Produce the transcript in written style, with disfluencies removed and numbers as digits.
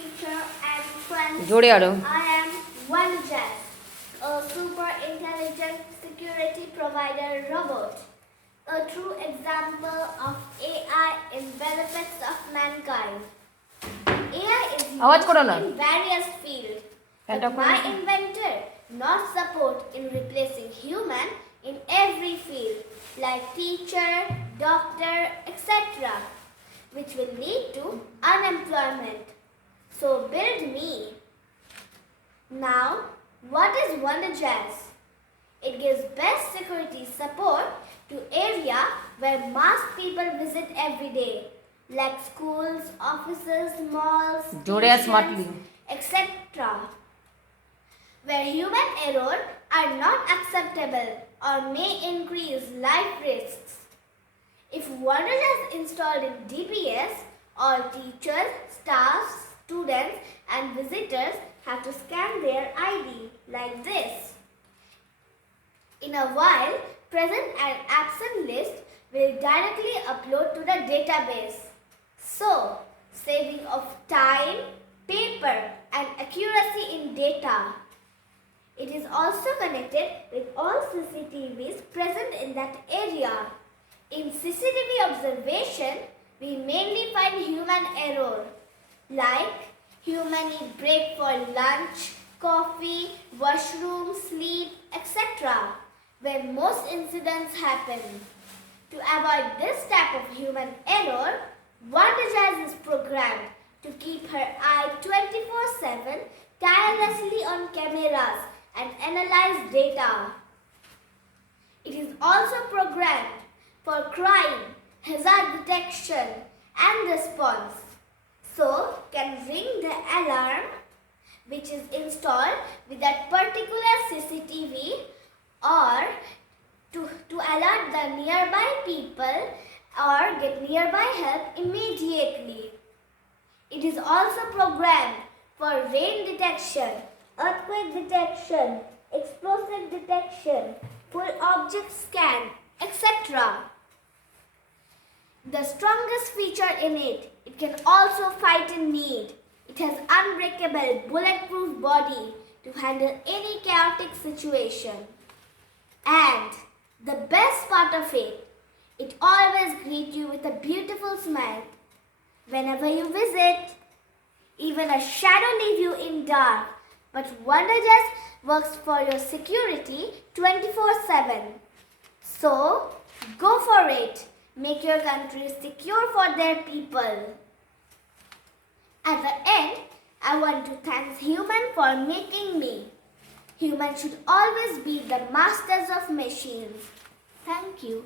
teacher and friends. जोड़े आरो I am Jazz, a super intelligent security provider robot. A true example of AI in benefits of mankind. AI is आवाज करो used ना। in various fields, but Stand up my करो। inventor not support in replacing human in every field, like teacher, doctor, etc., which will lead to unemployment. So build me. Now, what is Jazz? It gives best security support to area where mass people visit every day, like schools, offices, malls, जोड़े smartly etc., where human error are not acceptable or may increase life risks. If Jazz is installed in DPS, all teachers, staff, students and visitors have to scan their ID like this. In a while, present and absent list will directly upload to the database. So, saving of time, paper and accuracy in data. It is also connected with all CCTVs present in that area. In CCTV observation, we mainly find human error, like human eat break for lunch, coffee, washroom, sleep, etc., where most incidents happen. To avoid this type of human error, Jazz is programmed to keep her eye 24/7 tirelessly on cameras and analyze data. It is also programmed for crime, hazard detection and response. So, can ring the alarm which is installed with that particular CCTV or to alert the nearby people or get nearby help immediately. It is also programmed for rain detection, earthquake detection, explosive detection, full object scan, etc. The strongest feature in it can also fight in need. It has unbreakable bulletproof body to handle any chaotic situation. And the best part of it, it always greets you with a beautiful smile whenever you visit. Even a shadow leaves you in dark, but Jazz works for your security 24/7. So, go for it. Make your country secure for their people. At the end, I want to thank human for making me. Humans should always be the masters of machines. Thank you.